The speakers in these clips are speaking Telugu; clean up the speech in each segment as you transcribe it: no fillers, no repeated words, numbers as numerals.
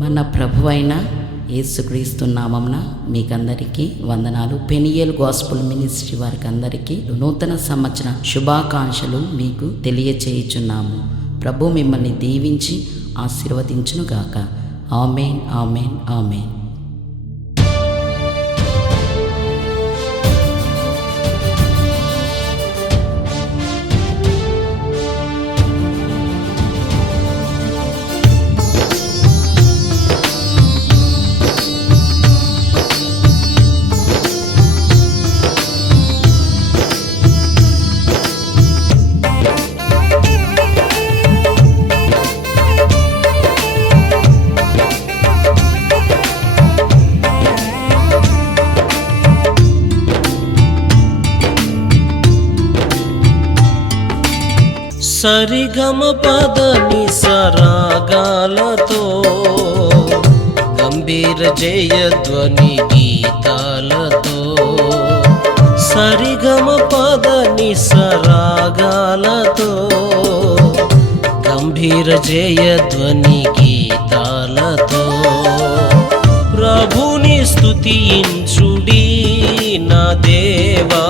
మన ప్రభువైన యేసుక్రీస్తు నామమున మీకందరికీ వందనాలు. పెనియల్ గాస్పుల్ మినిస్ట్రీ వారికి అందరికీ నూతన సంవత్సర శుభాకాంక్షలు మీకు తెలియచేయుచున్నాము. ప్రభు మిమ్మల్ని దీవించి ఆశీర్వదించును గాక. ఆమేన్, ఆమేన్, ఆమేన్. సరిగమ పదని సరాగాలతో గంభీర జయధ్వని గీతాలతో, సరిగమ పదని సరాగాలతో గంభీర జయధ్వని గీతాలతో ప్రభుని స్తుతించుడి నా దేవా,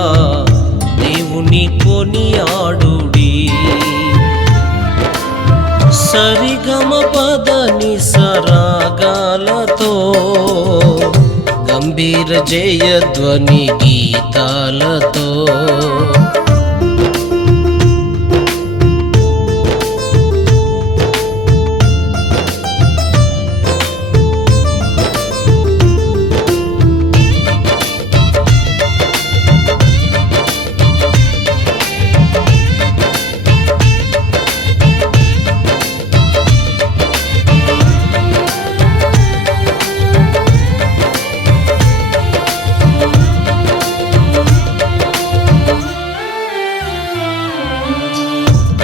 దేవుని కొనియాడుడి. సరిగమ పదని సరాగాలతో గంభీర జయధ్వని గీతాలతో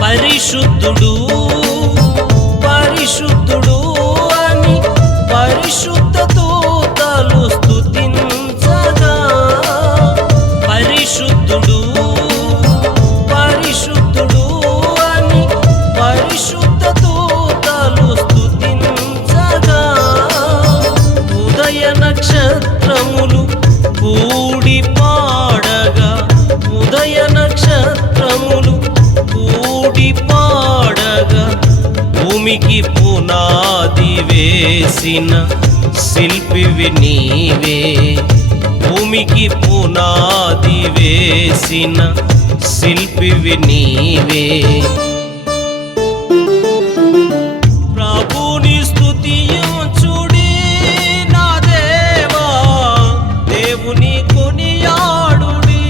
పరిశుద్ధుడు పరిశుద్ధుడు అని పరిశుద్ధ దూతలు స్తుతించగా, పరిశుద్ధుడు పరిశుద్ధుడు అని పరిశుద్ధ దూతలు స్తుతించగా, ఉదయ నక్షత్రములు కూడి పాడగా, ఉదయ నక్షత్రములు కూడి పాడగా, భూమికి పునాది వేసిన శిల్పివి నీవే, భూమికి పునాది వేసిన శిల్పివి నీవే. ప్రభుని స్తుతించుడి నా దేవా, దేవుని కొనియాడుడి.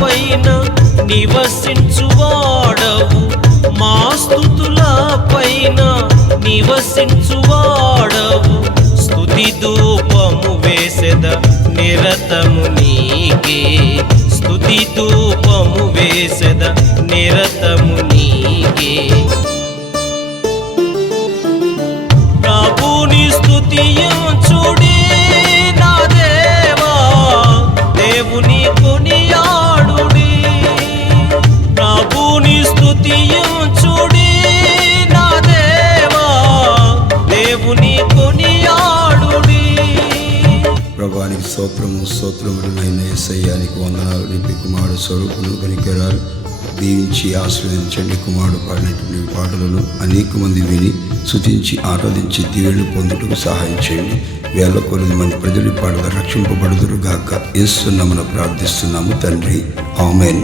పైన నివసించువాడవు, మా స్తుతుల పైన నివసించువాడవు. స్తుతి ధూపము వేసెద నిరతము నీకే, స్తుతి ధూపము వేసెద నిరతము నీకే. ప్రభుని స్తుతించుడి నా దేవా, దేవుని కొనియాడుడి. ప్రభుని స్తుతించుడి నా దేవా, దేవుని కొనియాడుడి. ప్రభానికి స్తోత్రములైన యేసయ్యానికి వందనాలు. నీ కుమారుడు స్వరూపును కనికరాలు దీవించి ఆశీర్వదించండి. కుమారుడు పాడినటువంటి పాటలను అనేక మంది విని స్తుతించి ఆరాధించి దీవెనలు పొందుటకు సహాయం చేయండి. వేల కొలది మంది ప్రజలు పాటలు రక్షింపబడుదురు గాక. యేసు నామమున ప్రార్థిస్తున్నాము తండ్రి, ఆమేన్.